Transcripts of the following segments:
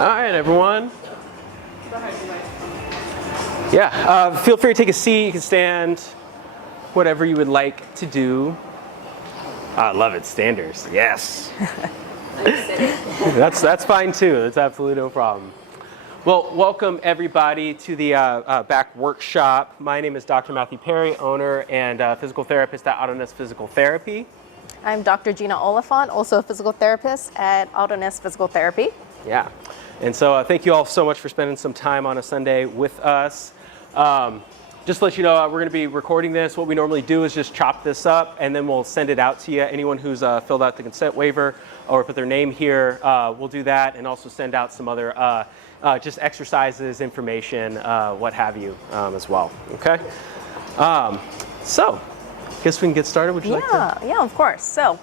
All right, everyone. Yeah, feel free to take a seat. You can stand, whatever you would like to do. I love it, standers. Yes. That's fine too. That's absolutely no problem. Well, welcome everybody to the back workshop. My name is Dr. Matthew Perry, owner and physical therapist at Auto-Ness Physical Therapy. I'm Dr. Gina Oliphant, also a physical therapist at Auto-Ness Physical Therapy. Yeah, and so thank you all so much for spending some time on a Sunday with us. Just to let you know, we're going to be recording this. What we normally do is just chop this up and then we'll send it out to you. Anyone who's filled out the consent waiver or put their name here, we'll do that, and also send out some other just exercises, information, what have you, as well. Okay? So, I guess we can get started. Would you like to? Yeah, of course. So,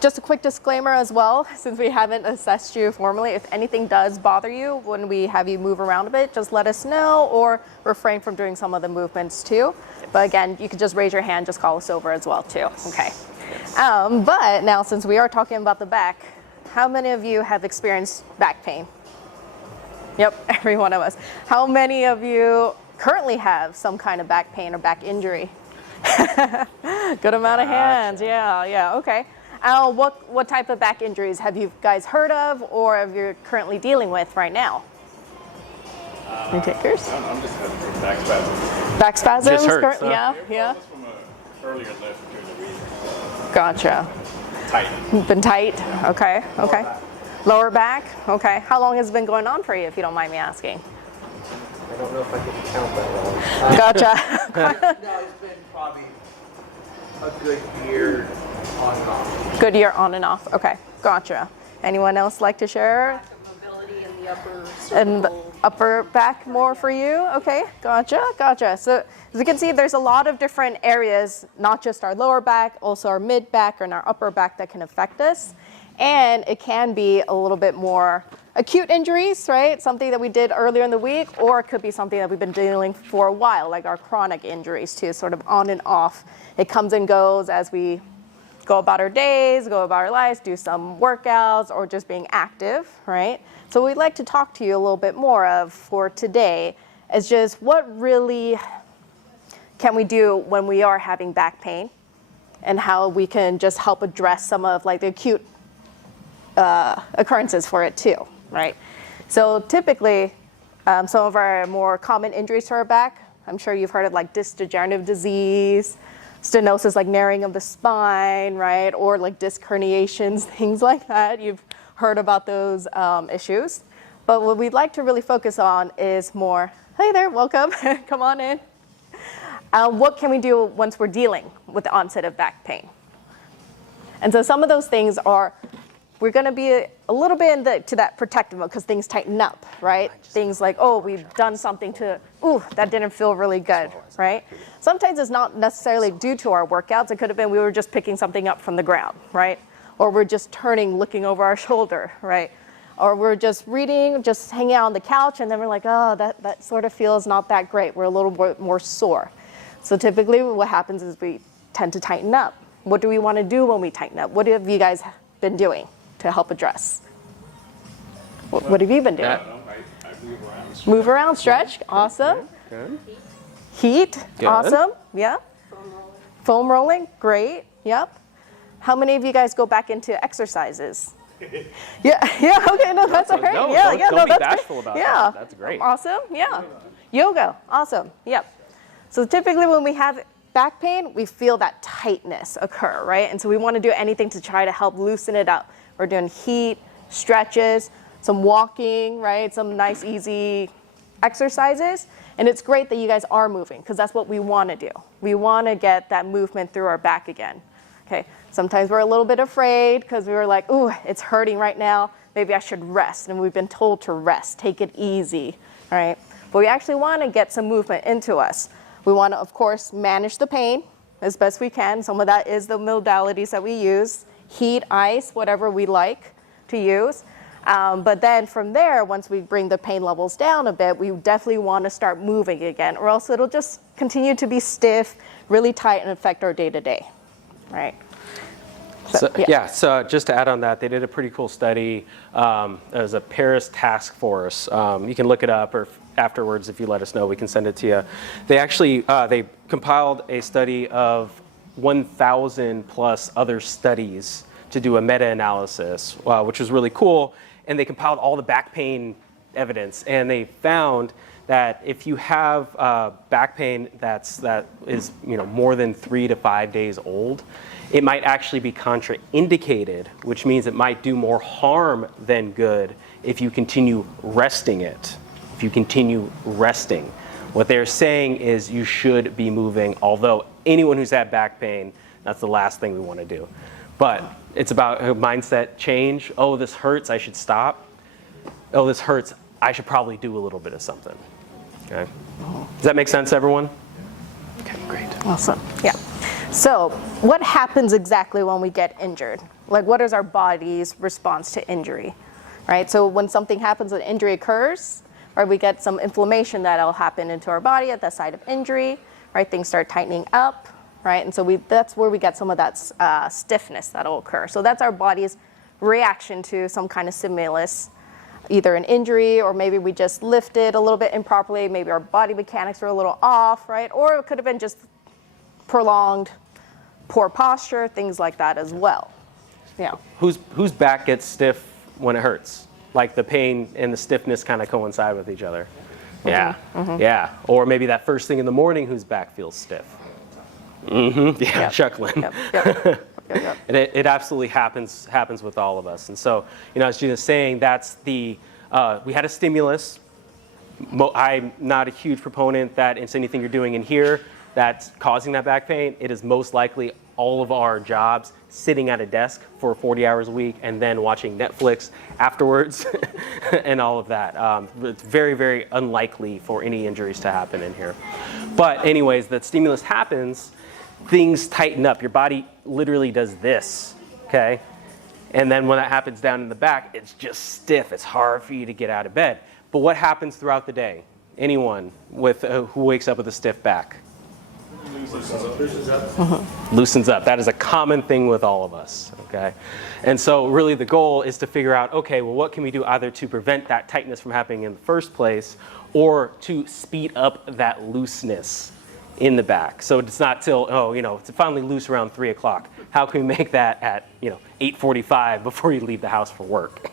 just a quick disclaimer as well, since we haven't assessed you formally, if anything does bother you when we have you move around a bit, just let us know or refrain from doing some of the movements too. But again, you could just raise your hand, just call us over as well too. Okay. But now, since we are talking about the back, how many of you have experienced back pain? Yep, every one of us. How many of you currently have some kind of back pain or back injury? Good amount of hands. Yeah, okay. What type of back injuries have you guys heard of or have you currently dealing with right now? Any takers? I'm just having some back spasms. Back spasms? Just hurts, huh? Yeah. This from an earlier lift during the week. Gotcha. Tight. Been tight? Okay. Lower back? Okay. How long has it been going on for you, if you don't mind me asking? I don't know if I can count that long. Gotcha. No, it's been probably a good year on and off. Good year on and off. Okay. Gotcha. Anyone else like to share? Mobility in the upper And the cervical. upper back more for you? Okay, gotcha. So as you can see, there's a lot of different areas, not just our lower back, also our mid back and our upper back that can affect us. And it can be a little bit more acute injuries, right? Something that we did earlier in the week, or it could be something that we've been dealing for a while, like our chronic injuries too, sort of on and off. It comes and goes as we go about our days, go about our lives, do some workouts, or just being active, right? So we'd like to talk to you a little bit more of for today is just what really can we do when we are having back pain and how we can just help address some of like the acute occurrences for it too, right? So typically, some of our more common injuries to our back, I'm sure you've heard of like disc degenerative disease, stenosis, like narrowing of the spine, right? Or like disc herniations, things like that. You've heard about those issues. But what we'd like to really focus on is more, hey there, welcome, come on in. What can we do once we're dealing with the onset of back pain? And so some of those things are, we're going to be a little bit to that protective mode because things tighten up, right? Things like, oh, we've done something that didn't feel really good, right? Sometimes it's not necessarily due to our workouts. It could have been we were just picking something up from the ground, right? Or we're just turning, looking over our shoulder, right? Or we're just reading, just hanging out on the couch, and then we're like, oh, that sort of feels not that great. We're a little bit more sore. So typically what happens is we tend to tighten up. What do we want to do when we tighten up? What have you guys been doing to help address? What have you been doing? I move around. Move around, stretch, awesome. Good. Heat, Good. awesome, yeah. Foam rolling, great, yep. How many of you guys go back into exercises? Yeah, okay, no, that's all right. No, Yeah, don't be that's bashful great. about Yeah, that. That's great. Awesome, yeah. Yoga, awesome, yep. So typically when we have back pain, we feel that tightness occur, right? And so we want to do anything to try to help loosen it up. We're doing heat, stretches, some walking, right? Some nice, easy exercises. And it's great that you guys are moving because that's what we want to do. We want to get that movement through our back again. Okay. Sometimes we're a little bit afraid because we were like, ooh, it's hurting right now. Maybe I should rest. And we've been told to rest, take it easy, right? But we actually want to get some movement into us. We want to, of course, manage the pain as best we can. Some of that is the modalities that we use, heat, ice, whatever we like to use. But then from there, once we bring the pain levels down a bit, we definitely want to start moving again, or else it'll just continue to be stiff, really tight, and affect our day-to-day, right? So, yeah, so just to add on that, they did a pretty cool study. It was a Paris task force. You can look it up, or afterwards, if you let us know, we can send it to you. They actually, they compiled a study of 1,000 plus other studies to do a meta-analysis, which was really cool. And they compiled all the back pain evidence, and they found that if you have back pain that is more than 3 to 5 days old, it might actually be contraindicated, which means it might do more harm than good if you continue resting it. If you continue resting. What they're saying is you should be moving, although anyone who's had back pain, that's the last thing we want to do. But it's about a mindset change. Oh, this hurts, I should stop. Oh, this hurts, I should probably do a little bit of something. Okay. Does that make sense, everyone? Okay, great. Awesome. Yeah. So what happens exactly when we get injured? Like, what is our body's response to injury? Right? So when something happens, an injury occurs, or we get some inflammation that'll happen into our body at the site of injury, right? Things start tightening up, right? And so that's where we get some of that stiffness that'll occur. So that's our body's reaction to some kind of stimulus, either an injury, or maybe we just lifted a little bit improperly, maybe our body mechanics are a little off, right? Or it could have been just prolonged poor posture, things like that as well. Yeah. Whose back gets stiff when it hurts? Like the pain and the stiffness kind of coincide with each other. Yeah, yeah. Or maybe that first thing in the morning, whose back feels stiff. Yeah, yep. Chuckling. Yep. And it absolutely happens with all of us. And so, as Gina's saying, that's we had a stimulus. I'm not a huge proponent that it's anything you're doing in here that's causing that back pain. It is most likely all of our jobs sitting at a desk for 40 hours a week and then watching Netflix afterwards and all of that. It's very, very unlikely for any injuries to happen in here. But anyways, that stimulus happens, things tighten up. Your body literally does this, okay? And then when that happens down in the back, it's just stiff. It's hard for you to get out of bed. But what happens throughout the day? Anyone who wakes up with a stiff back? Loosens up. That is a common thing with all of us, okay? And so really the goal is to figure out, okay, well, what can we do either to prevent that tightness from happening in the first place, or to speed up that looseness in the back. So it's not till, it's finally loose around 3 o'clock. How can we make that at, 8:45 before you leave the house for work?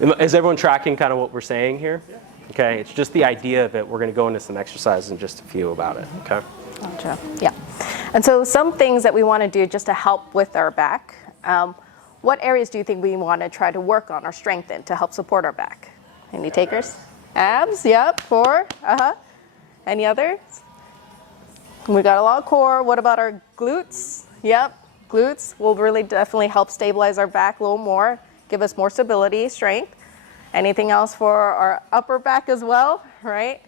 Is everyone tracking kind of what we're saying here? Okay, it's just the idea of it. We're going to go into some exercises in just a few about it, okay? Gotcha. Yeah. And so some things that we want to do just to help with our back, what areas do you think we want to try to work on or strengthen to help support our back? Any takers? Abs, yep, core, Any others? We got a lot of core. What about our glutes? Yep, glutes will really definitely help stabilize our back a little more, give us more stability, strength. Anything else for our upper back as well, right?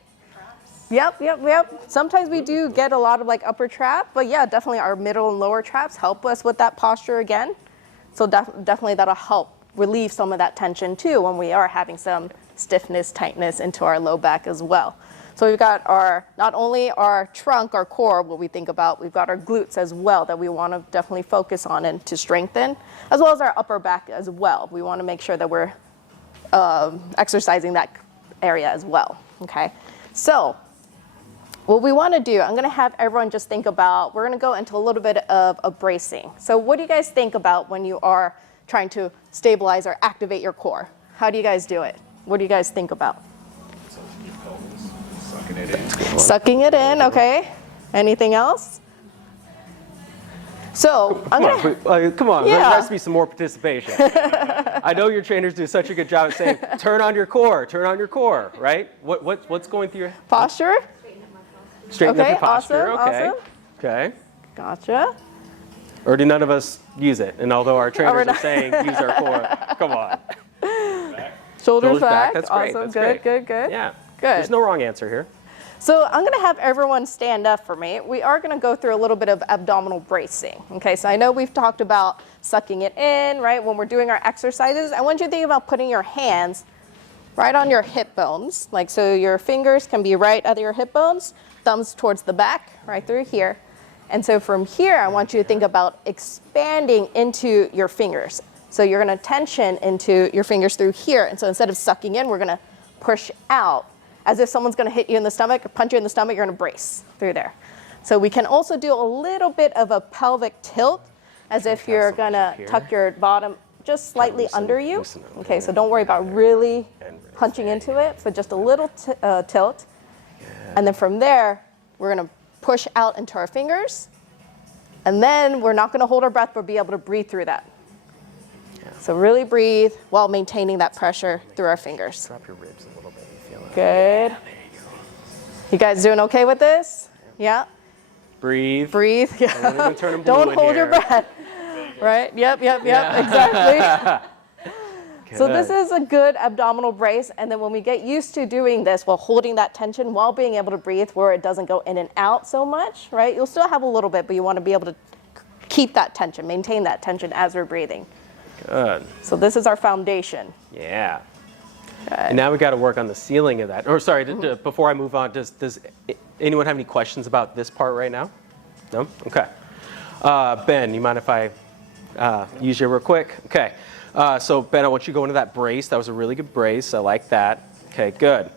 Yep. Sometimes we do get a lot of upper trap, but yeah, definitely our middle and lower traps help us with that posture again. So definitely that'll help relieve some of that tension too when we are having some stiffness, tightness into our low back as well. So we've got not only our trunk, our core, what we think about, we've got our glutes as well that we want to definitely focus on and to strengthen, as well as our upper back as well. We want to make sure that we're exercising that area as well, okay? So what we want to do, I'm going to have everyone just think about, we're going to go into a little bit of a bracing. So what do you guys think about when you are trying to stabilize or activate your core? How do you guys do it? What do you guys think about? Sucking it in. Sucking it in, okay. Anything else? So I'm gonna Come on, Yeah. there has to be some more participation. I know your trainers do such a good job of saying, turn on your core, right? What's going through your posture. Straighten up Okay, your posture, awesome, okay. awesome. Okay. Gotcha. Or do none of us use it? And although our trainers are not. saying use our core, come on. Shoulders back. That's great. Awesome. That's Good. great. Yeah. Good. There's no wrong answer here. So I'm going to have everyone stand up for me. We are going to go through a little bit of abdominal bracing. Okay, so I know we've talked about sucking it in, right? When we're doing our exercises, I want you to think about putting your hands right on your hip bones. So your fingers can be right at your hip bones, thumbs towards the back, right through here. And so from here, I want you to think about expanding into your fingers. So you're going to tension into your fingers through here. And so instead of sucking in, we're going to push out as if someone's going to hit you in the stomach or punch you in the stomach. You're going to brace through there. So we can also do a little bit of a pelvic tilt as if you're going to tuck your bottom just slightly under you. Okay, so don't worry about really punching into it, but just a little tilt. And then from there, we're going to push out into our fingers. And then we're not going to hold our breath, but be able to breathe through that. So really breathe while maintaining that pressure through our fingers. Drop your ribs a little bit. You feel it. Good. There you go. You guys doing okay with this? Yeah? Breathe. Breathe. Yeah. Don't even turn them blue Don't in hold your here. breath. Right? Yep, exactly. So this is a good abdominal brace, and then when we get used to doing this while holding that tension, while being able to breathe where it doesn't go in and out so much, right? You'll still have a little bit, but you want to be able to keep that tension, maintain that tension as we're breathing. Good. So this is our foundation. Yeah. Good. And now we got to work on the ceiling of that. Or sorry, before I move on, does anyone have any questions about this part right now? No? Okay. Ben, you mind if I use you real quick? Okay. So Ben, I want you to go into that brace. That was a really good brace. I like that. Okay, good.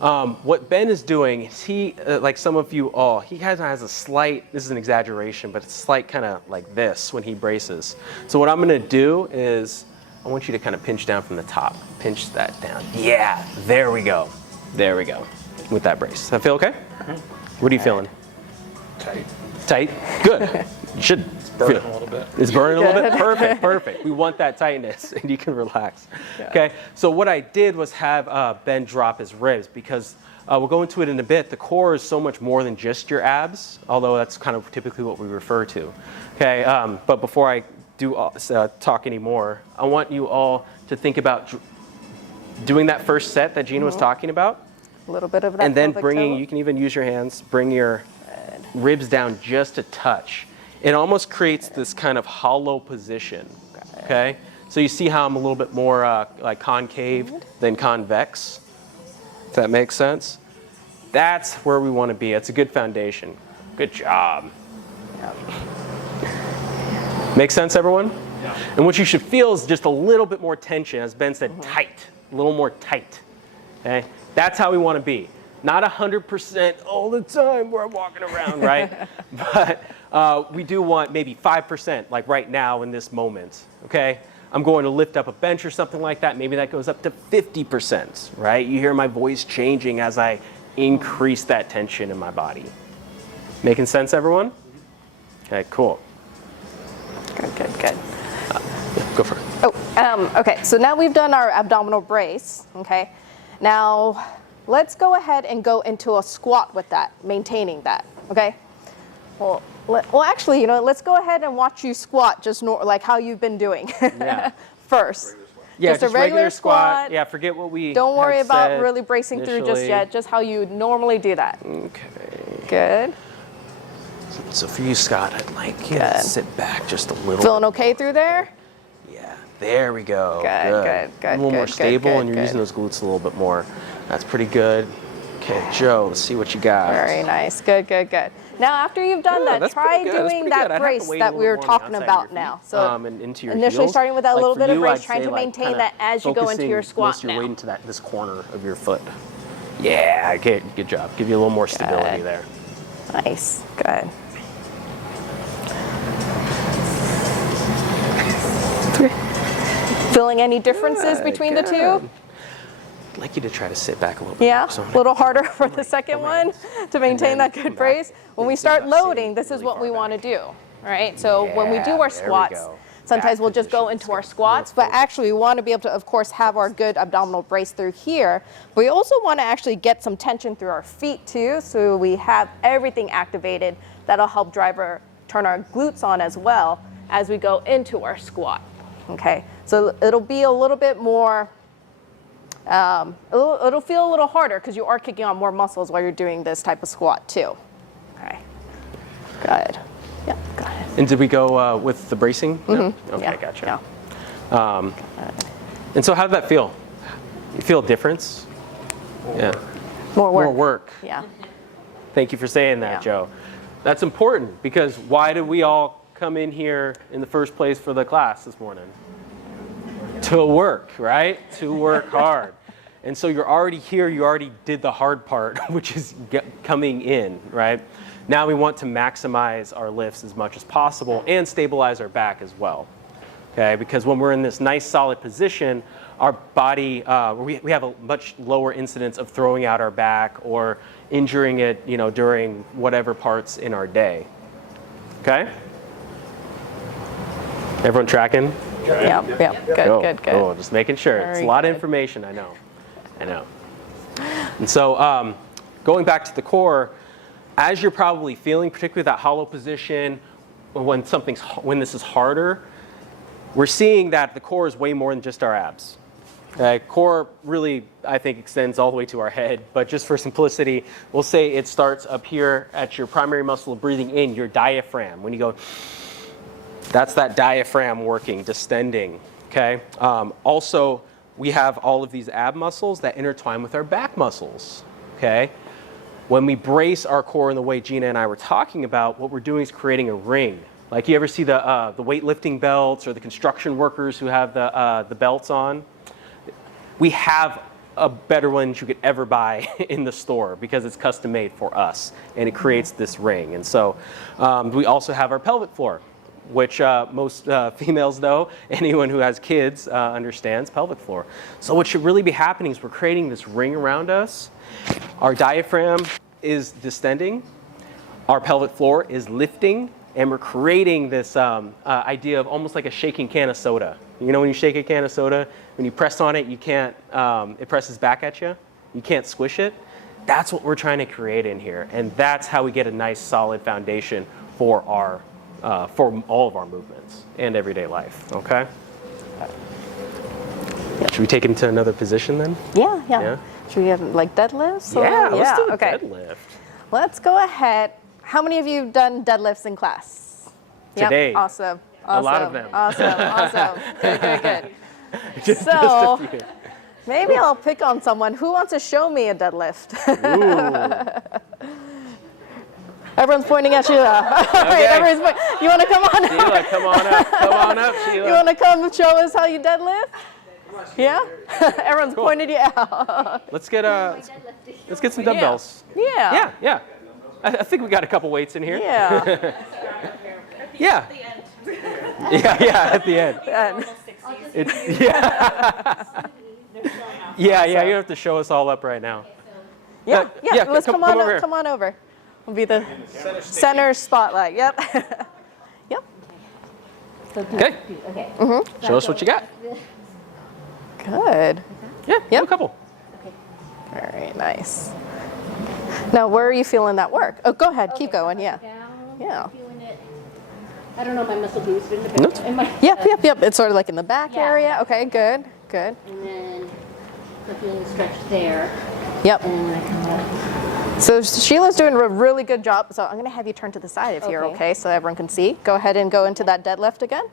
What Ben is doing is he, like some of you all, he has a slight, this is an exaggeration, but it's slight kind of like this when he braces. So what I'm going to do is I want you to kind of pinch down from the top. Pinch that down. Yeah, there we go. There we go. With that brace. Does that feel okay? What are you feeling? Tight. Tight? Good. You should Burning a little bit. It's burning a little bit? Perfect, perfect. We want that tightness, and you can relax. Okay, so what I did was have Ben drop his ribs because we'll go into it in a bit. The core is so much more than just your abs, although that's kind of typically what we refer to. Okay, but before I do talk anymore, I want you all to think about doing that first set that Gina was talking about. A little bit of that. And then pelvic bringing, tilt. you can even use your hands, bring your ribs down just a touch. It almost creates this kind of hollow position, okay? So you see how I'm a little bit more like concave than convex? Does that make sense? That's where we want to be. It's a good foundation. Good job. Make sense, everyone? Yeah. And what you should feel is just a little bit more tension, as Ben said, tight, a little more tight, okay? That's how we want to be. Not 100% all the time where I'm walking around, right? But we do want maybe 5%, like right now in this moment, okay? I'm going to lift up a bench or something like that. Maybe that goes up to 50%, right? You hear my voice changing as I increase that tension in my body. Making sense, everyone? Okay, cool. Good. Go for it. Oh, okay, so now we've done our abdominal brace, okay? Now, let's go ahead and go into a squat with that, maintaining that, okay? Well, actually, you know, let's go ahead and watch you squat just like how you've been doing first. Yeah, just a regular squat. Yeah, forget what we Don't worry had about said really bracing through just initially. yet, just how you normally do that. Okay. Good. So for you, Scott, I'd like you to Good. sit back just a little. Feeling okay through there? Yeah, there we go. Good. A little more Good, stable, good, and you're good. using those glutes a little bit more. That's pretty good. Okay, Joe, let's see what you got. Very nice. Good. Now, after you've done Yeah, that, that's try pretty good. That's doing pretty good. I'd that have to brace wait a that we little were more on the talking outside of about your now. feet, So and into your initially heels. starting with that Like little for bit of you, brace, I'd trying say, to like, maintain kinda that as you go into your focusing squat most of your now. weight into this corner of your foot. Yeah, good job. Give you a little more stability there. Nice. Good. Feeling any differences between the two? I'd like you to try to sit back a little bit. Yeah, more. So a little harder for the second one to maintain that good brace. When we start loading, this is what we want to do, right? So when we do our squats, sometimes we'll just go into our squats, but actually we want to be able to, of course, have our good abdominal brace through here. But we also want to actually get some tension through our feet too, so we have everything activated. That'll help turn our glutes on as well as we go into our squat, okay? So it'll be a little bit more, it'll feel a little harder because you are kicking on more muscles while you're doing this type of squat too. Okay, good. Yeah, go ahead. And did we go with the bracing? No? Okay, Yeah, gotcha. yeah. And so how did that feel? You feel a difference? Yeah. More work. More work. Yeah. Thank you for saying that, Yeah. Joe. That's important because why did we all come in here in the first place for the class this morning? To work, right? To work hard. And so you're already here, you already did the hard part, which is coming in, right? Now we want to maximize our lifts as much as possible and stabilize our back as well, okay? Because when we're in this nice solid position, our body, we have a much lower incidence of throwing out our back or injuring it, during whatever parts in our day, okay? Everyone tracking? Yeah. Good. Cool. Just making sure. It's a lot of information, I know. And so going back to the core, as you're probably feeling, particularly that hollow position, when this is harder, we're seeing that the core is way more than just our abs. Okay? Core really, I think, extends all the way to our head, but just for simplicity, we'll say it starts up here at your primary muscle of breathing in, your diaphragm. When you go, that's that diaphragm working, distending, okay? Also, we have all of these ab muscles that intertwine with our back muscles, okay? When we brace our core in the way Gina and I were talking about, what we're doing is creating a ring. Like you ever see the weightlifting belts or the construction workers who have the belts on? We have a better one you could ever buy in the store because it's custom made for us and it creates this ring. And so we also have our pelvic floor, which most females know. Anyone who has kids understands pelvic floor. So what should really be happening is we're creating this ring around us. Our diaphragm is distending. Our pelvic floor is lifting. And we're creating this idea of almost like a shaking can of soda. You know when you shake a can of soda, when you press on it, you can't, it presses back at you. You can't squish it. That's what we're trying to create in here. And that's how we get a nice solid foundation for our for all of our movements and everyday life, okay? Should we take it into another position then? Yeah. Should we have like deadlifts? Let's do a okay. deadlift. Let's go ahead. How many of you have done deadlifts in class? Today. Yep. Awesome. A lot of them. Awesome. Good. Just So- a few. Maybe I'll pick on someone. Who wants to show me a deadlift? Ooh. Everyone's pointing at Sheila. Okay. You want to come on? Sheila, come on up, Sheila. You want to come and show us how you deadlift? Yeah? Everyone's pointed you out. Let's get some dumbbells. Yeah. Yeah. I think we got a couple weights in here. Yeah. Yeah. Yeah, at the end. Yeah, you don't have to show us all up right now. Yeah. Let's come on over here. Come on over. We'll be the center spotlight. Yep. Yep. Okay. Show us what you got. Good. Yeah, do a couple. Very nice. Now, where are you feeling that work? Oh, go ahead. Keep going. Yeah. Down, Yeah. feeling it. I don't know my muscle groups, but in the No. back. In my, Yep. It's sort of like in the back Yeah. area. Okay, good. And then I feel stretched there. Yep. And then when I come up. So Sheila's doing a really good job. So I'm going to have you turn to the side if you're okay, so everyone can see. Go ahead and go into that deadlift again.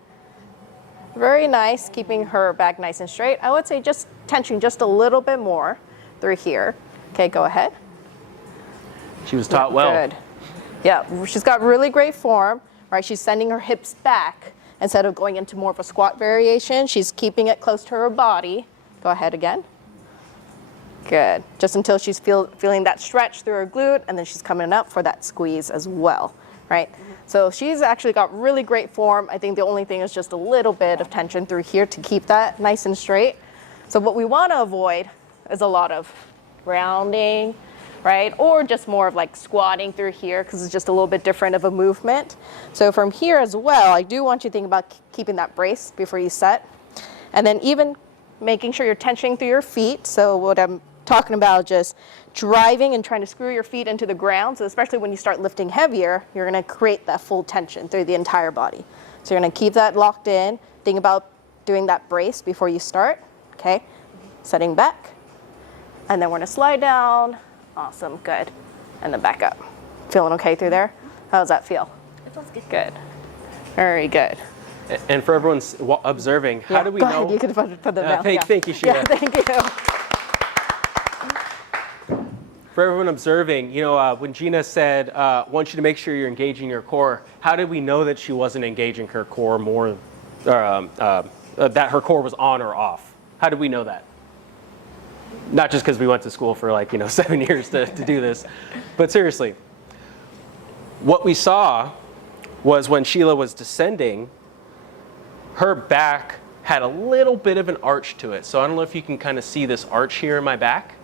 Very nice, keeping her back nice and straight. I would say just tension just a little bit more through here. Okay, go ahead. She was taught well. Good. Yeah, she's got really great form, right? She's sending her hips back instead of going into more of a squat variation. She's keeping it close to her body. Go ahead again. Good. Just until she's feeling that stretch through her glute, and then she's coming up for that squeeze as well, right? So she's actually got really great form. I think the only thing is just a little bit of tension through here to keep that nice and straight. So what we want to avoid is a lot of rounding, right? Or just more of like squatting through here because it's just a little bit different of a movement. So from here as well, I do want you to think about keeping that brace before you set. And then even making sure you're tensioning through your feet. So what I'm talking about, just driving and trying to screw your feet into the ground. So especially when you start lifting heavier, you're going to create that full tension through the entire body. So you're going to keep that locked in. Think about doing that brace before you start. Okay, setting back. And then we're going to slide down. Awesome, good. And then back up. Feeling okay through there? How does that feel? It feels good. Good. Very good. And for everyone observing, how do we Go know? ahead, you can put them down. Thank you, Sheila. Yeah, thank you. for everyone observing, you know, when Gina said, want you to make sure you're engaging your core, how did we know that she wasn't engaging her core more, that her core was on or off? How did we know that? Not just because we went to school for like, 7 years to do this, but seriously, what we saw was when Sheila was descending, her back had a little bit of an arch to it. So I don't know if you can kind of see this arch here in my back.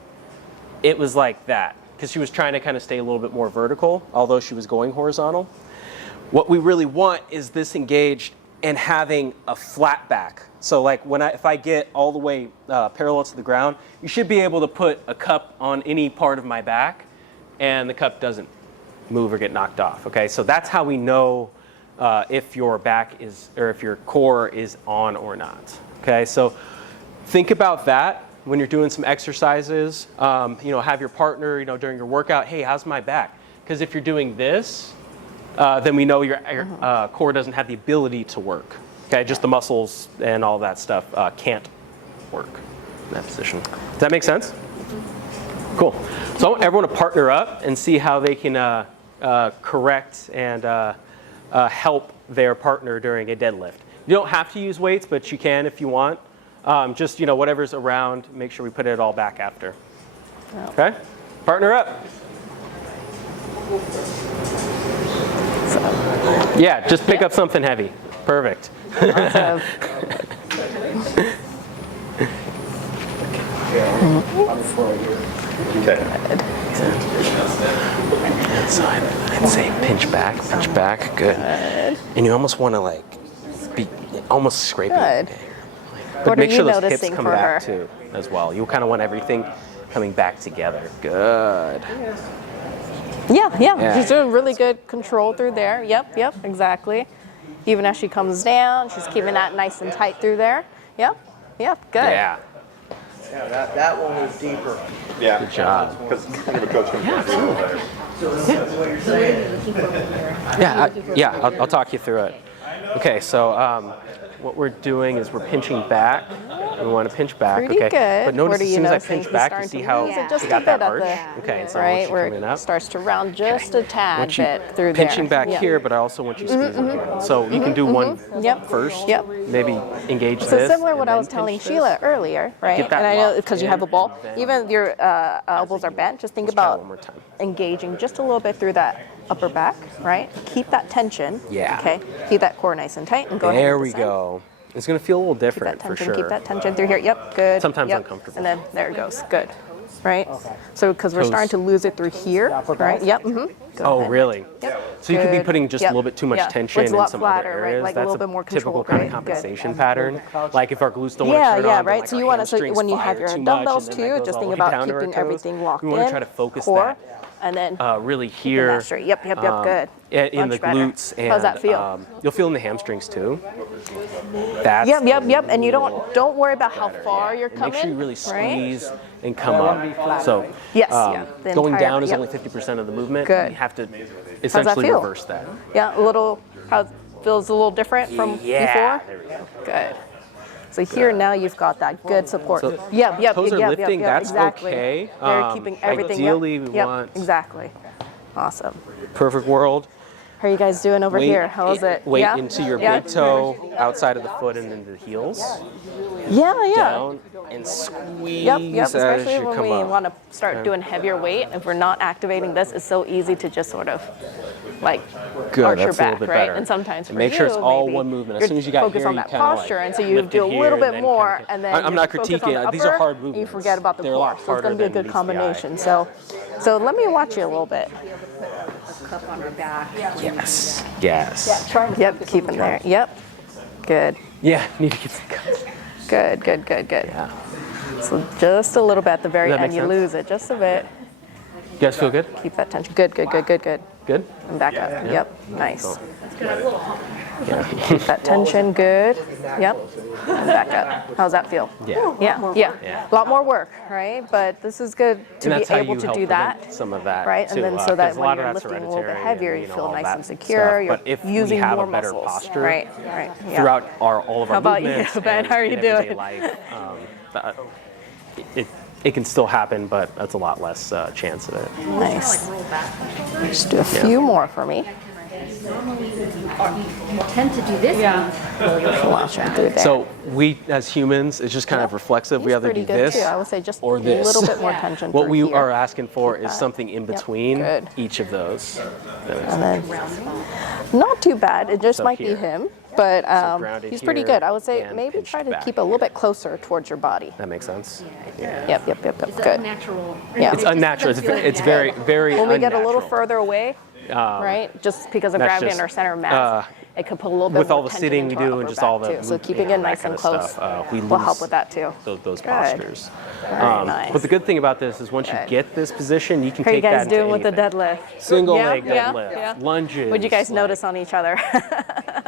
It was like that because she was trying to kind of stay a little bit more vertical, although she was going horizontal. What we really want is this engaged and having a flat back. So like if I get all the way parallel to the ground, you should be able to put a cup on any part of my back and the cup doesn't move or get knocked off, okay? So that's how we know if your back is, or if your core is on or not, okay? So think about that when you're doing some exercises. Have your partner, during your workout, hey, how's my back? Because if you're doing this, then we know your core doesn't have the ability to work, okay? Just the muscles and all that stuff can't work in that position. Does that make sense? Cool. So I want everyone to partner up and see how they can correct and help their partner during a deadlift. You don't have to use weights, but you can if you want. Just, whatever's around, make sure we put it all back after. Okay? Partner up. Yeah, just pick up something heavy. Perfect. Awesome. So I'd say pinch back, good. And you almost want to be almost scraping it. But What make are sure you those hips noticing come for back her? too, as well. You'll kind of want everything coming back together. Good. Yeah. She's doing really good control through there. Yep, exactly. Even as she comes down, she's keeping that nice and tight through there. Yep, good. Yeah. Yeah, that one was deeper. Yeah. Good job. Because kind of a coach can Yeah, I'll talk you through it. Okay, so what we're doing is we're pinching back. We want to pinch back, Pretty okay? good. But notice What are as you soon as I noticing? pinch He's back, you starting see to how lose it just she a got that bit at arch? the- Okay, so right, once where you're coming up, it starts to round just a tad once you bit through there. pinching back Yeah. here, but I also want you squeezing here. So you can do one Yep. first, Yep. maybe engage So this. similar to what and I then was telling pinch this. Sheila earlier, right? Get that And I know locked because you in, have a ball, and then even your elbows are bent. Just think Let's try it about one more time. engaging just a little bit through that upper back, right? Keep that tension. Yeah. Okay. Keep that core nice and tight, and go ahead. There and we descend. go. It's going to feel a little Keep different that for tension. sure. Keep that tension through here. Yep. Good. Sometimes yep. uncomfortable. And then there it goes. Good. Right. So because we're Toes. starting to lose it through here, right? Yep. Go Oh, ahead. really? Yep. So you could be Good. putting just Yep. a little bit too much Yeah. tension It's a in lot some flatter, other right? areas. Like a That's little bit more typical control, kind right? of Good. compensation pattern. Like if our glutes don't want to turn on, then right. like So our you want to, hamstrings when you fire have your too much, dumbbells and then that too, goes just all think the way about down to our keeping toes. everything locked We in. want to try to focus core, that and then really keeping here. that straight. Yep. Good. In the Much better. glutes, and How's that feel? you'll feel in the hamstrings too. That's Yep. And you don't worry about how far you're and coming. make sure you really right? squeeze and come up. So Yes, the going entire- down is yep. only 50% of the movement. Good. You have to essentially feel? reverse that. Yeah, a little. How it feels a little different from Yeah. before. There we go. Good. So here now you've got that good support. So Yep. toes are lifting, that's exactly. okay. They're keeping everything. Ideally, we yep, want exactly. Awesome. perfect world. How are you guys doing over here? How is it? Weight yeah? into your yeah? big toe, outside of the foot, and then the heels. Yeah. Down and squeeze Yep. as Especially you when come we up. want to start doing heavier weight. If we're not activating this, it's so easy to just sort of like Good, arch your that's a little back, bit right? better. And sometimes for And make sure it's you, all maybe one movement. As you're soon as you got focused here, on you that kinda, like, posture, and so you lift do it a here little and bit then more, kinda- and then I'm not you focus on critiquing. the These are upper, hard and you movements. forget about the They're a core. lot So it's going to be a harder good than meets the eye. combination. So let me watch you a little bit. Cup on her back. Yes. Yep, keep in there. Yep. Good. Yeah, need to get some cuts. Good. So just a little bit at the very Does that end, make you sense? lose it just a bit. You guys feel good? Keep that tension. Good. Good? And back up. Yep. Nice. Yeah. Keep that tension. Good. Yep. And back up. How's that feel? Yeah. Yeah. A lot more work, right? But this is good to And be that's how able you to help do that. prevent some of that Right, too, and then so that 'cause a when lot of you're that's lifting a little bit hereditary heavier, and, you know, feel all nice that and secure. stuff. You're But if using we have more a better muscles. posture Right. Yeah. throughout all of our How about you, movements Ben? and How are you in everyday doing? life, it it can still happen, but that's a lot less chance of it. Nice. Just do a few more for me. Normally, you tend to do this. Wash it through there. So we, as humans, it's just kind of reflexive. We He's either pretty do good this too. I would say just or a this. little bit more tension. What through we here. are asking for is that. something in Yep, between good. each of those. And then, not too bad. It just So might be here. him, but grounded he's pretty here good. I would say and maybe pinched try to back keep it a little bit closer towards your body. That makes sense. Yep. It's Good. unnatural. Yeah. It's unnatural. It's very, very When we get a unnatural. little further away, right, just because of that's gravity just, in our center of mass, it could put a little bit with more all the tension sitting we into our do and upper just back all the too. So keeping that it nice kind and of close stuff, we will help lose with that too. those Good. postures. Very nice. But the good thing about this is once you Good. get this position, you can How are you take that guys into doing with the anything. deadlift? Single Yeah, leg yeah, deadlift, yeah. lunges. What'd you guys like notice on each other?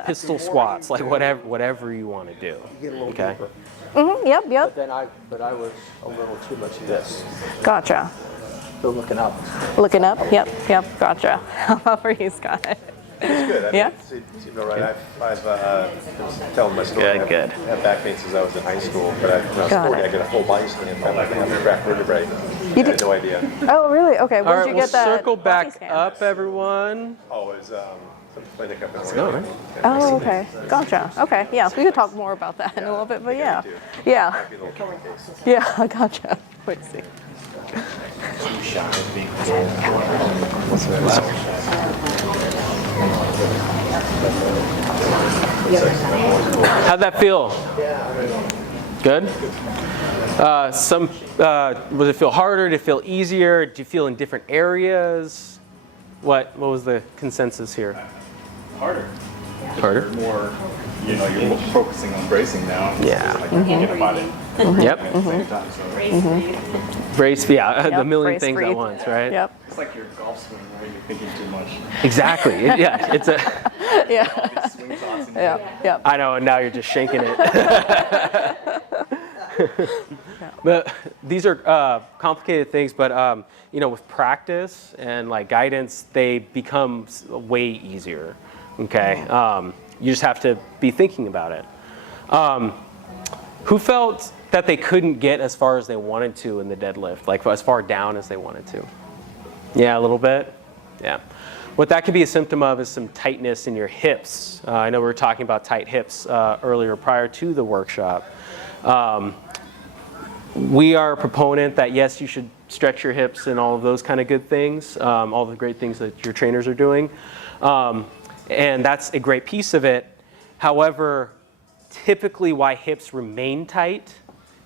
Pistol squats, like whatever you want to do. Get a little Okay. deeper. Yep. But I was a little too much of this. Gotcha. So looking up. Looking up. Yep. Gotcha. How about for you, Scott? It's good. I mean, Yeah? it seemed all right. I've been telling my story. Good. I've had back pain since I was in high school, but when I was Got 40, it. I got a full body slam. I have a cracked vertebrae. I did- had no idea. Oh, really? Okay. All Where right, did you we'll get that? circle body back scan? up, everyone. Oh, it was some clinic up in go, Oregon. right? Oh, okay. Gotcha. Okay. Yeah, we could talk more about that in a little bit, but yeah. Yeah. Might be a little killer case. Yeah, gotcha. Let's see. How'd that feel? Good? Was it feel harder? Did it feel easier? Did you feel in different areas? What was the consensus here? Harder. Harder? More, you're more focusing on bracing now. Yeah. Like thinking about it Yep. at the same time. So Brace, yeah, the Yep, million brace, things at breathe. once, right? Yep. it's like your golf swing where you're thinking too much. Exactly. Yeah, it's a. Yeah. Swing thoughts in Yeah. I know, and now you're just shanking it. But these are complicated things, but with practice and like guidance, they become way easier. Okay, you just have to be thinking about it. Who felt that they couldn't get as far as they wanted to in the deadlift, like as far down as they wanted to? Yeah, a little bit. Yeah. What that could be a symptom of is some tightness in your hips. I know we were talking about tight hips earlier prior to the workshop. We are a proponent that yes, you should stretch your hips and all of those kind of good things, all the great things that your trainers are doing. And that's a great piece of it. However, typically why hips remain tight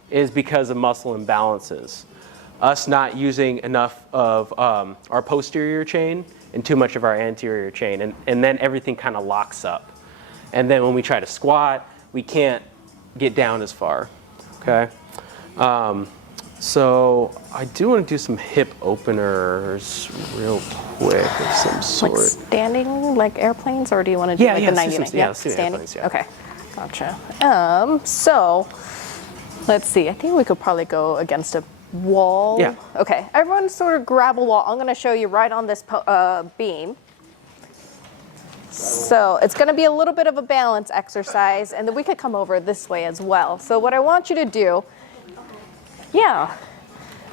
is because of muscle imbalances. Us not using enough of our posterior chain and too much of our anterior chain. And then everything kind of locks up. And then when we try to squat, we can't get down as far, okay? So I do want to do some hip openers real quick of some sort. Like standing, like airplanes, or do you want to do like the let's 90 do unit? some- let's do standing. airplanes, yeah. Okay, gotcha. So let's see. I think we could probably go against a wall. Yeah. Okay. Everyone, sort of grab a wall. I'm going to show you right on this beam. So it's going to be a little bit of a balance exercise, and then we could come over this way as well. So what I want you to do,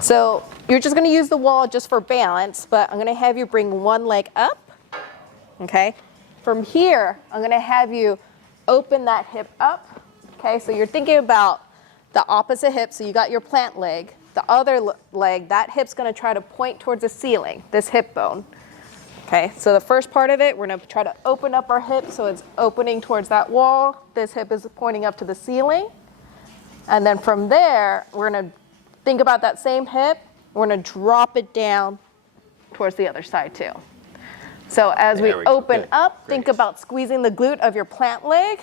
so you're just going to use the wall just for balance, but I'm going to have you bring one leg up, okay? From here, I'm going to have you open that hip up, okay? So you're thinking about the opposite hip, so you got your plant leg. The other leg, that hip's going to try to point towards the ceiling, this hip bone. Okay, so the first part of it, we're going to try to open up our hip so it's opening towards that wall. This hip is pointing up to the ceiling. And then from there, we're going to think about that same hip. We're going to drop it down towards the other side too. So as we There we go. open Good. up, think Great. about squeezing the glute of your plant leg.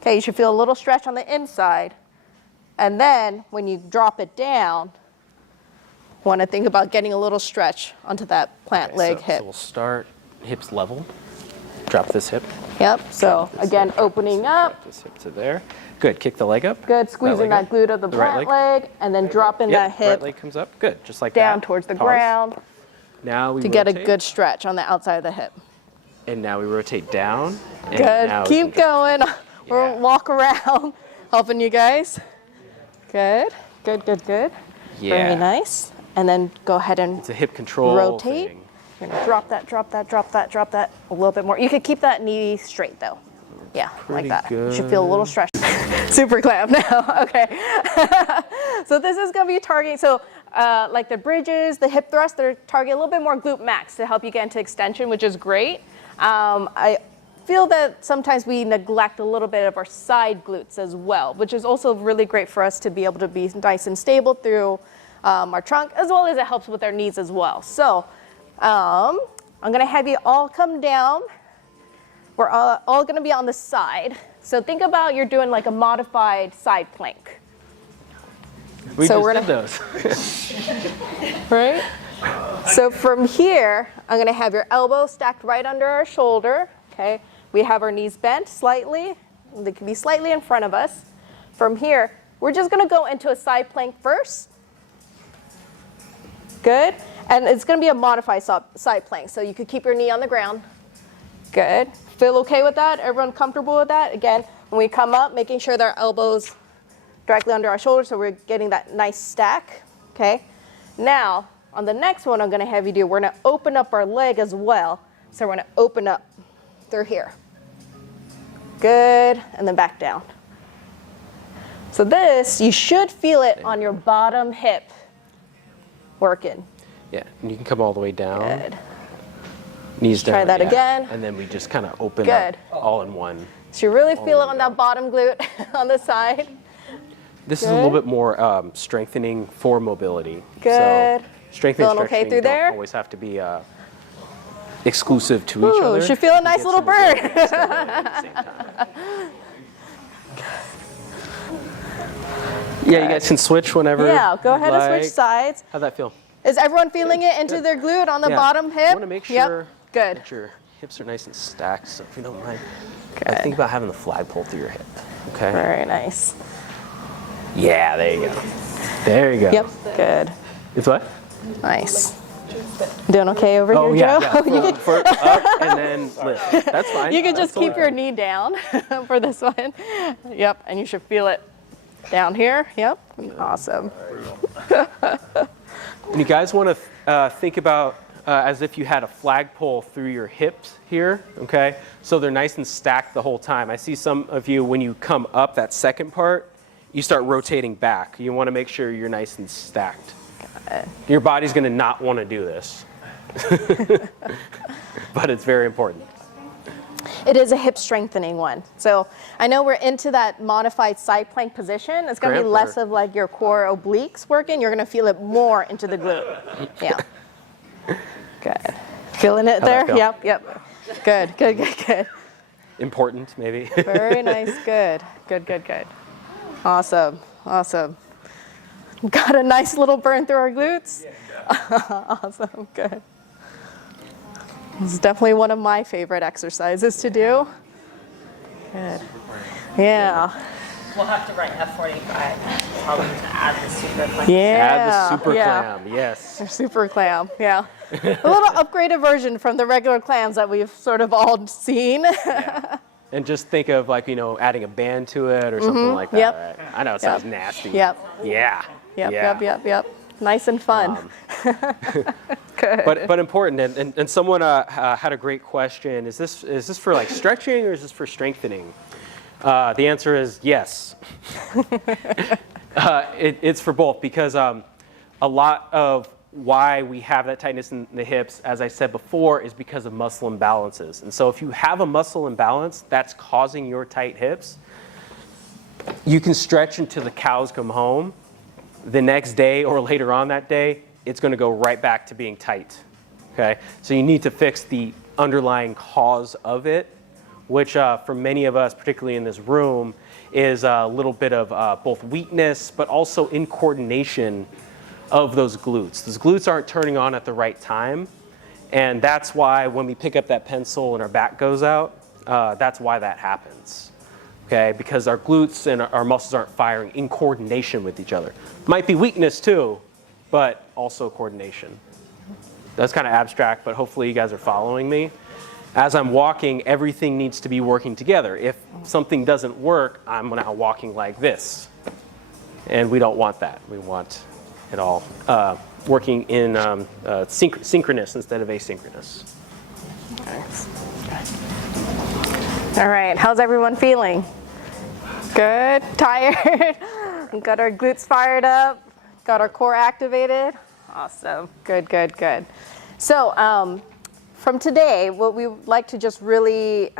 Okay, you should feel a little stretch on the inside. And then when you drop it down, want to think about getting a little stretch onto that plant leg hip. So we'll start hips level. Drop this hip. Yep, so This again, hip. opening up. Drop this hip to there. Good. Kick the leg up. Good, squeezing leg that up. glute of the The right plant leg, and then dropping that Yep. hip Right leg comes up. Good. Just like down that. towards the Pause. ground Now we to get a rotate, good stretch on the outside of the hip. And now we rotate down. And Good, now we keep can going. We'll Yeah. walk around, helping you guys. Good, good, good, good. Yeah. Very nice. And then go ahead and It's a hip control rotate. thing. You're gonna drop that, drop that, drop that, drop that a little bit more. You could keep that knee straight though. Yeah, Pretty like that. You should good. feel a little stretch. Super clamp now. Okay. So this is gonna be targeting. So like the bridges, the hip thrust, they're targeting a little bit more glute max to help you get into extension, which is great. I feel that sometimes we neglect a little bit of our side glutes as well, which is also really great for us to be able to be nice and stable through our trunk, as well as it helps with our knees as well. So I'm gonna have you all come down. We're all gonna be on the side. So think about you're doing like a modified side plank. We So just we're did gonna- those. Right? So from here, I'm gonna have your elbow stacked right under our shoulder, okay? We have our knees bent slightly. They can be slightly in front of us. From here, we're just gonna go into a side plank first. Good. And it's gonna be a modified side plank, so you could keep your knee on the ground. Good. Feel okay with that? Everyone comfortable with that? Again, when we come up, making sure that our elbows directly under our shoulders, so we're getting that nice stack, okay? Now, on the next one I'm gonna have you do, we're gonna open up our leg as well. So we're gonna open up through here. Good, and then back down. So this, you should feel it on your bottom hip working. Yeah, and you can come all the way down. Good. Knees down. Try that yeah. again. And then we just kind of open Good. up all in one. So you really feel it the way on that bottom glute on the side. This is a little Good. bit more strengthening for mobility. Good. So strengthening and Feeling okay stretching through don't there? always have to be exclusive to each Ooh, other. should feel a You nice get little some burn. mobility and stability at the same time. Yeah, you guys can switch whenever. Yeah, go you'd ahead and like. switch sides. How'd that feel? Is everyone feeling it into their glute on the Yeah. bottom hip? You want to make Yep. sure Good. that your hips are nice and stacked. So if you don't mind, think about having the flagpole through your hip. Okay. Very nice. Yeah, there you go. There you go. Yep. Good. It's what? Nice. Doing okay over Oh here, yeah, Joe? yeah. You can, For up and then lift. That's fine. you can just That's keep all your right. knee down for this one. Yep, and you should feel it down here. Yep. Awesome. And you guys want to think about as if you had a flagpole through your hips here, okay? So they're nice and stacked the whole time. I see some of you, when you come up that second part, you start rotating back. You want to make sure you're nice and stacked. Your body's going to not want to do this. But it's very important. It is a hip strengthening one. So I know we're into that modified side plank position. It's going to be Cramp less or- of like your core obliques working. You're going to feel it more into the glute. Yeah. Good. Feeling it How'd there? that feel? Yep, yep. Good, good, good, good. Important, maybe. Very nice. Good, good, good, good. Awesome, awesome. Got a nice little burn through our glutes. Awesome, good. This is definitely one of my favorite exercises to do. Good. Yeah. We'll have to write F45 probably to add the super clamp. Yeah. Add the super yeah. clam, yes. Super clam, yeah. A little upgraded version from the regular clams that we've sort of all seen. Yeah. And just think of like, Mm-hmm. adding a band to it or something like that. Yep. Right? I know it sounds nasty. Yep. Yeah. Yep, Yeah. yep. Nice and fun. Good. But important, and someone had a great question. Is this for like stretching or is this for strengthening? The answer is yes. It's for both because a lot of why we have that tightness in the hips, as I said before, is because of muscle imbalances. And so if you have a muscle imbalance that's causing your tight hips, you can stretch until the cows come home. The next day or later on that day, it's going to go right back to being tight. Okay? So you need to fix the underlying cause of it, which for many of us, particularly in this room, is a little bit of both weakness, but also incoordination of those glutes. Those glutes aren't turning on at the right time, and that's why when we pick up that pencil and our back goes out, that's why that happens. Okay, because our glutes and our muscles aren't firing in coordination with each other. Might be weakness too, but also coordination. That's kind of abstract, but hopefully you guys are following me. As I'm walking, everything needs to be working together. If something doesn't work, I'm now walking like this. And we don't want that. We want at all. Working in synchronous instead of asynchronous. All right, how's everyone feeling? Good? Tired? Got our glutes fired up? Got our core activated? Awesome. Good, good, good. So from today, what we would like to just really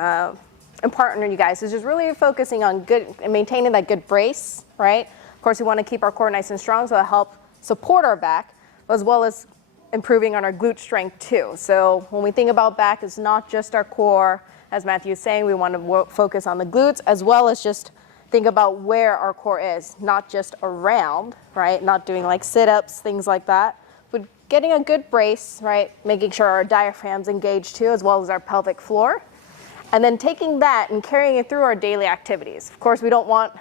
impart on you guys is just really focusing on good and maintaining that good brace, right? Of course, we want to keep our core nice and strong, so it'll help support our back, as well as improving on our glute strength too. So when we think about back, it's not just our core. As Matthew is saying, we want to focus on the glutes, as well as just think about where our core is, not just around, right? Not doing like sit-ups, things like that, but getting a good brace, right? Making sure our diaphragm's engaged too, as well as our pelvic floor. And then taking that and carrying it through our daily activities. Of course, we don't want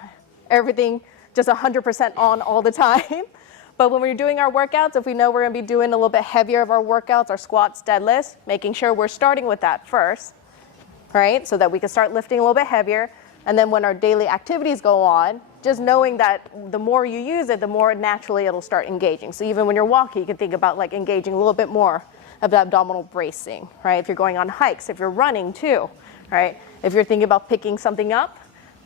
everything just 100% on all the time. But when we're doing our workouts, if we know we're going to be doing a little bit heavier of our workouts, our squats, deadlifts, making sure we're starting with that first, right? So that we can start lifting a little bit heavier. And then when our daily activities go on, just knowing that the more you use it, the more naturally it'll start engaging. So even when you're walking, you can think about like engaging a little bit more of the abdominal bracing, right? If you're going on hikes, if you're running too, right? If you're thinking about picking something up,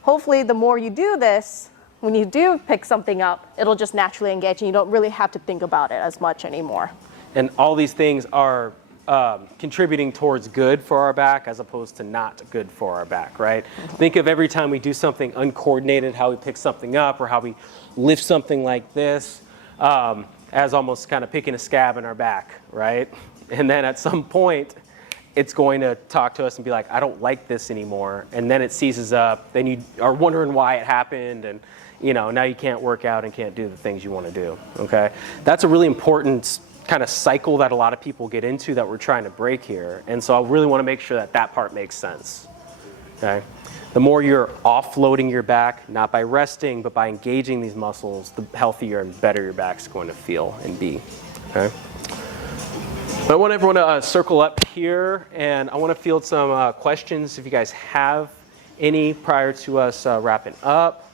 hopefully the more you do this, when you do pick something up, it'll just naturally engage and you don't really have to think about it as much anymore. And all these things are contributing towards good for our back as opposed to not good for our back, right? Mm-hmm. Think of every time we do something uncoordinated, how we pick something up or how we lift something like this, as almost kind of picking a scab in our back, right? And then at some point, it's going to talk to us and be like, I don't like this anymore. And then it seizes up. Then you are wondering why it happened. And now you can't work out and can't do the things you want to do, okay? That's a really important kind of cycle that a lot of people get into that we're trying to break here. And so I really want to make sure that that part makes sense, okay? The more you're offloading your back, not by resting, but by engaging these muscles, the healthier and better your back's going to feel and be, okay? I want everyone to circle up here, and I want to field some questions if you guys have any prior to us wrapping up.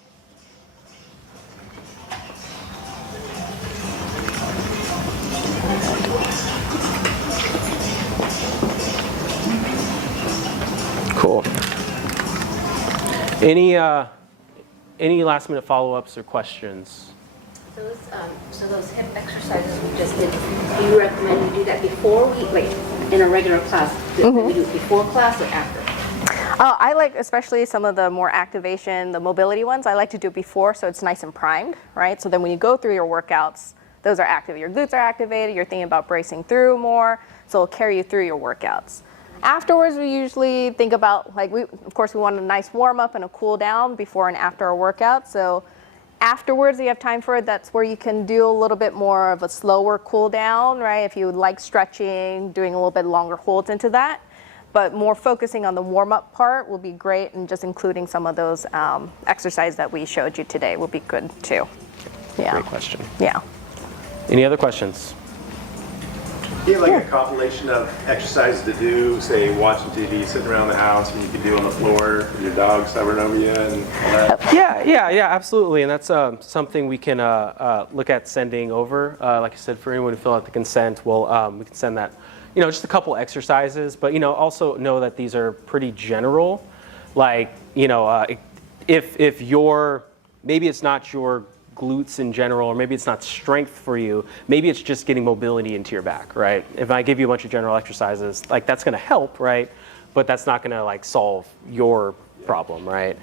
Cool. Any last minute follow-ups or questions? So those hip exercises we just did, do you recommend we do that before we, like in a regular class, do we do it before class or after? I like, especially some of the more activation, the mobility ones, I like to do it before so it's nice and primed, right? So then when you go through your workouts, those are active. Your glutes are activated, you're thinking about bracing through more, so it'll carry you through your workouts. Afterwards, we usually think about, like, of course we want a nice warm up and a cool down before and after our workout. So afterwards, you have time for it. That's where you can do a little bit more of a slower cool down, right? If you like stretching, doing a little bit longer holds into that. But more focusing on the warm up part will be great, and just including some of those exercises that we showed you today will be good too. Yeah. Great question. Yeah. Any other questions? Do you have like a compilation of exercises to do, say watching TV, sitting around the house, and you can do on the floor with your dog hovering over you and all that? Yeah, absolutely. And that's something we can look at sending over. Like I said, for anyone who fill out the consent, we can send that, just a couple exercises. But, also know that these are pretty general. Like, if maybe it's not your glutes in general, or maybe it's not strength for you, maybe it's just getting mobility into your back, right? If I give you a bunch of general exercises, like that's gonna help, right? But that's not gonna like solve your problem, right?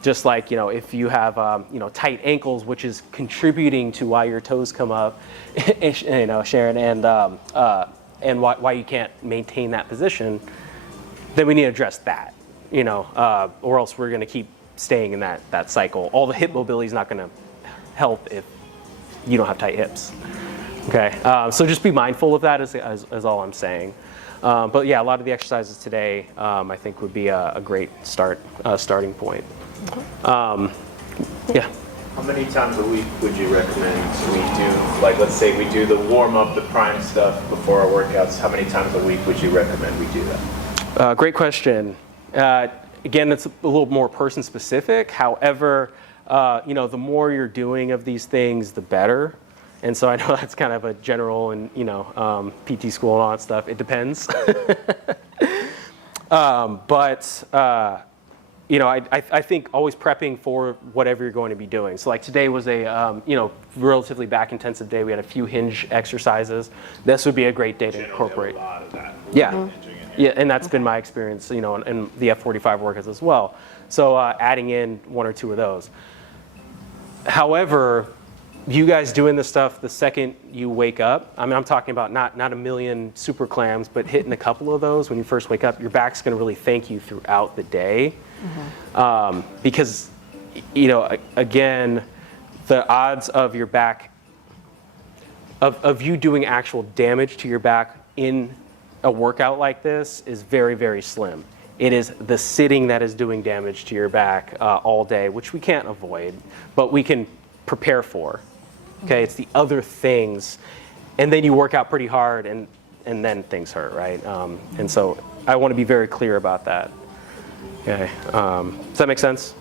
Just like, if you have, tight ankles, which is contributing to why your toes come up, Sharon, and why you can't maintain that position, then we need to address that, or else we're gonna keep staying in that cycle. All the hip mobility is not going to help if you don't have tight hips. Okay, so just be mindful of that is all I'm saying. But yeah, a lot of the exercises today I think would be a great starting point. Yeah. How many times a week would you recommend we do, like let's say we do the warm up, the prime stuff before our workouts, how many times a week would you recommend we do that? Great question. Again, it's a little more person specific. However, the more you're doing of these things, the better. And so I know that's kind of a general and, PT school and all that stuff. It depends. I think always prepping for whatever you're going to be doing. So like today was a, relatively back intensive day. We had a few hinge exercises. This would be a great day to incorporate. A lot of that. Yeah. Yeah, and that's been my experience, in the F45 workouts as well. So adding in 1 or 2 of those. However, you guys doing this stuff the second you wake up, I'm talking about not a million super clams, but hitting a couple of those when you first wake up, your back's going to really thank you throughout the day. Because, again, the odds of your back, of you doing actual damage to your back in a workout like this is very, very slim. It is the sitting that is doing damage to your back all day, which we can't avoid, but we can prepare for. Okay, it's the other things, and then you work out pretty hard, and then things hurt, right? And so I want to be very clear about that. Okay, does that make sense?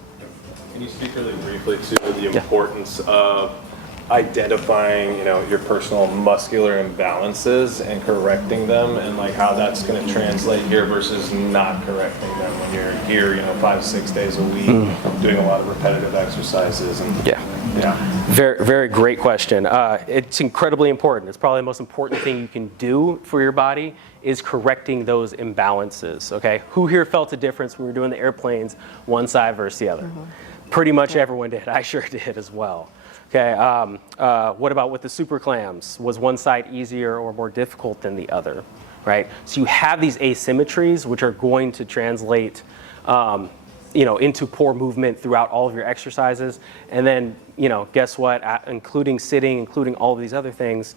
Can you speak really briefly to the importance of identifying, your personal muscular imbalances and correcting them, and like how that's going to translate here versus not correcting them when you're here, 5-6 days a week, doing a lot of repetitive exercises and Very, very great question. It's incredibly important. It's probably the most important thing you can do for your body is correcting those imbalances. Okay, who here felt a difference when we were doing the airplanes, one side versus the other? Pretty much everyone did. I sure did as well. Okay, what about with the super clams? Was one side easier or more difficult than the other, right? So you have these asymmetries which are going to translate into poor movement throughout all of your exercises. And then, guess what? Including sitting, including all of these other things,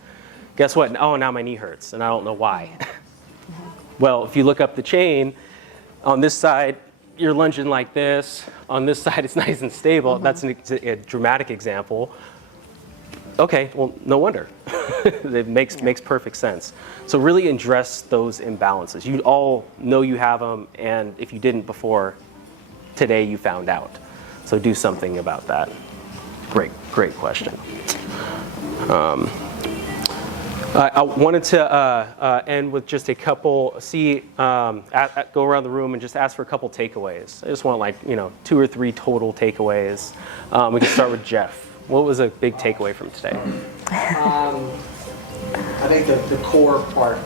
guess what? Oh, now my knee hurts and I don't know why. Well, if you look up the chain, on this side, you're lunging like this. On this side, it's nice and stable. That's a dramatic example. Okay, well, no wonder. It makes perfect sense. So really address those imbalances. You all know you have them, and if you didn't before, today you found out. So do something about that. Great question. I wanted to end with just a couple, go around the room and just ask for a couple takeaways. I just want 2 or 3 total takeaways. We can start with Jeff. What was a big takeaway from today? I think the core part,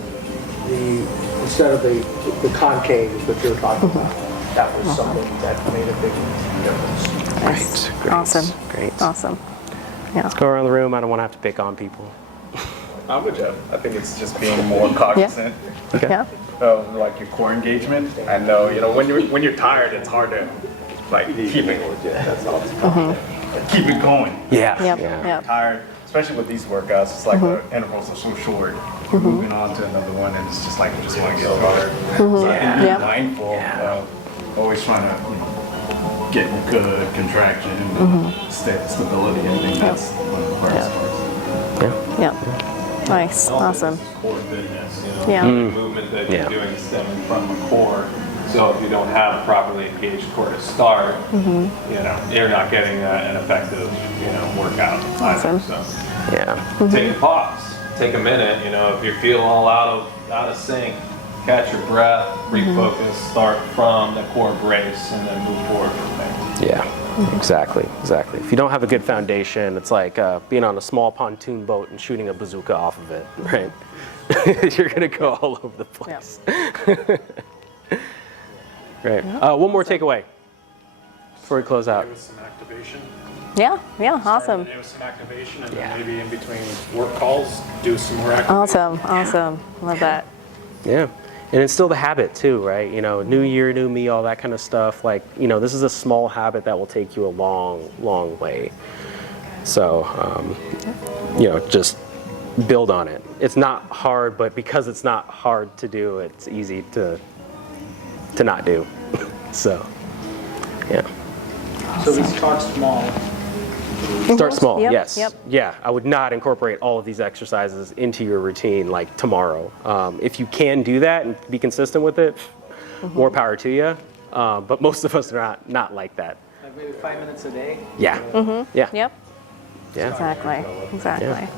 instead of the concave that you're talking about, that was something that made a big difference. Great. Awesome. Great. Awesome. Yeah. Let's go around the room. I don't want to have to pick on people. I'm with Jeff. I think it's just being more cognizant Okay. Yeah. of like your core engagement. I know, when you're tired, it's hard to keep it going. Yeah. Yep. Yeah. Yep. Tired, especially with these workouts. It's like the intervals are so short. You're moving on to another one, and it's just like you just want to get tired. So I think being Yep. mindful of always trying to get good contraction and stability. I think that's one of the hardest parts. Yep. Nice. Awesome. core fitness, Yeah. movement that you're doing stemming from the core. So if you don't have properly engaged core to start, you're not getting an effective, workout either. Awesome. So Yeah. take a pause, take a minute. If you're feeling all out of sync, catch your breath, refocus, start from the core brace, and then move forward from there. Yeah. Exactly. If you don't have a good foundation, it's like being on a small pontoon boat and shooting a bazooka off of it, right? You're gonna go all over the place. Great. One more takeaway before we close out. With some activation. Yeah. Awesome. Start the day with some activation, and then maybe in between work calls, do some more activation. Awesome. Love that. Yeah. And instill the habit too, right? New year, new me, all that kind of stuff. This is a small habit that will take you a long, long way. So, just build on it. It's not hard, but because it's not hard to do, it's easy to not do. So, yeah. So we start small. Start small, Yep, yes. yep. Yeah, I would not incorporate all of these exercises into your routine like tomorrow. If you can do that and be consistent with it, more power to you. But most of us are not like that. Like maybe 5 minutes a day. Yeah. Yeah. Yep. Yeah. Exactly.